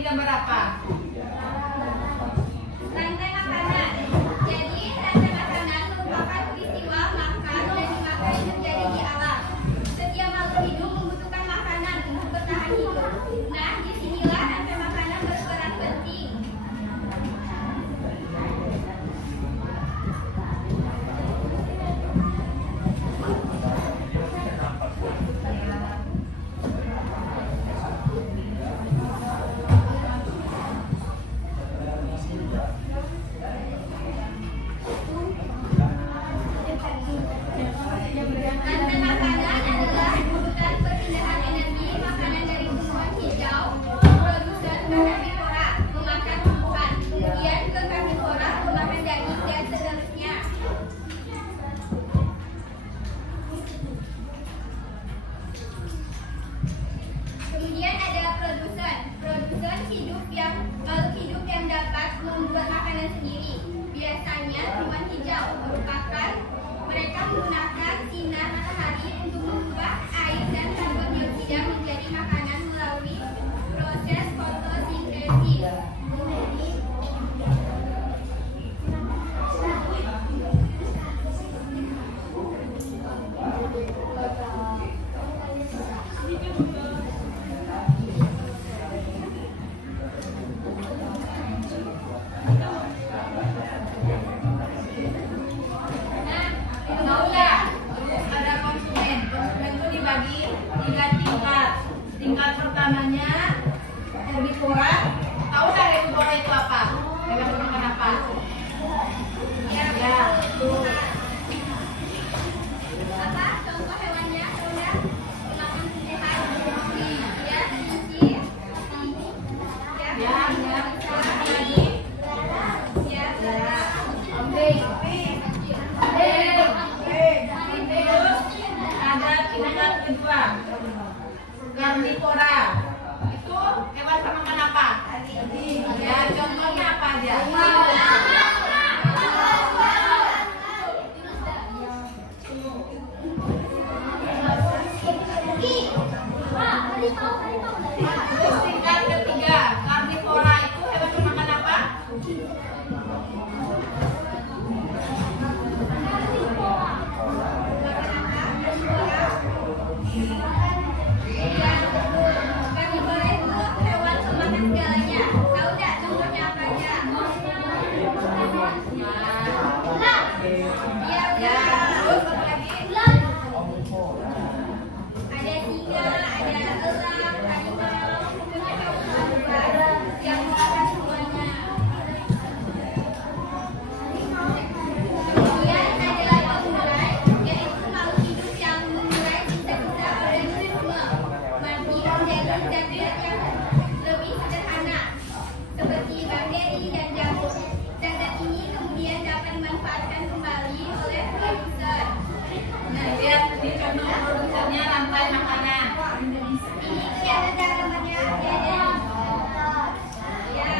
Ini gambar apa? Rantai makanan. Jadi rantai makanan merupakan peristiwa makan dan dimakan yang terjadi di alam. Setiap makhluk hidup membutuhkan makanan untuk bertahan hidup. Nah, disinilah rantai makanan berperan penting. Rantai makanan adalah urutan perpindahan energi makanan dari tumbuhan hijau, produsen ke karnivora, memakan tumbuhan, kemudian ke karnivora, memakan daging, dan seterusnya. Kemudian ada produsen. Produsen makhluk hidup yang dapat membuat makanan sendiri. Biasanya tumbuhan hijau merupakan mereka menggunakan sinar matahari untuk mengubah air dan karbon dioksida menjadi makanan melalui proses fotosintesis. Tahu nggak? Ada konsumen. Konsumen itu dibagi 3 tingkat. Tingkat pertamanya herbivora. Tahu nggak herbivora itu apa? Hewan makan apa? Ya, tuh. Apa contoh hewannya? Udah makan sehat. Ya, kelinci. Ya, lagi. Ya, Kambing. Terus ada tingkat kedua, karnivora. Itu hewan makan apa? Ya, contohnya apa aja? Terus tingkat ketiga, karnivora itu hewan makan apa? Karnivora itu hewan pemakan segalanya. Tahu nggak contohnya apa aja? Ya, Ya, terus apa lagi? ada singa, ada elang, harimau, punya hewan yang makan semuanya. Kemudian ada pengurai, yaitu makhluk hidup yang mengurai sisa-sisa organisme mati menjadi zat-zat yang lebih sederhana, seperti bakteri dan jamur. Zat-zat ini kemudian dapat dimanfaatkan kembali oleh produsen. Nah, lihat ini contoh produsennya rantai makanan. Ini kelihatan gambarnya, ya.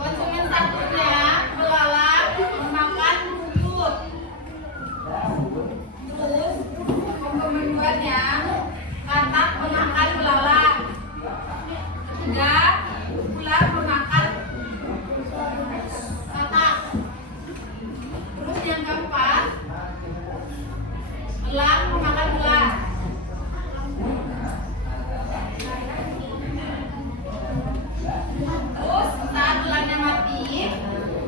Konsumen satunya belalang memakan rumput. Terus konsumen duanya katak memakan belalang. Ketiga, ular memakan katak. Terus yang keempat, elang memakan ular. Terus saat elangnya mati,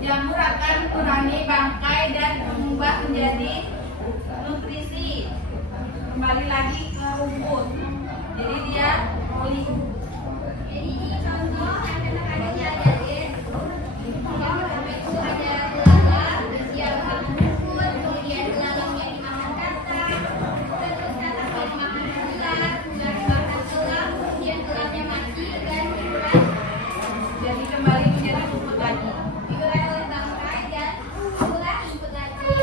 jamur akan mengurangi bangkai dan mengubah menjadi nutrisi. Kembali lagi ke rumput. Jadi dia pulih. Jadi ini contoh rantai makanannya ada deh. Yang pertama itu ada belalang yang makan rumput, kemudian belalangnya dimakan katak, terus kataknya dimakan ular, ular dimakan elang, kemudian elangnya mati dan diurai Jadi kembali menjadi rumput lagi. oleh bangkai dan ular rumput lagi.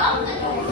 belum tentu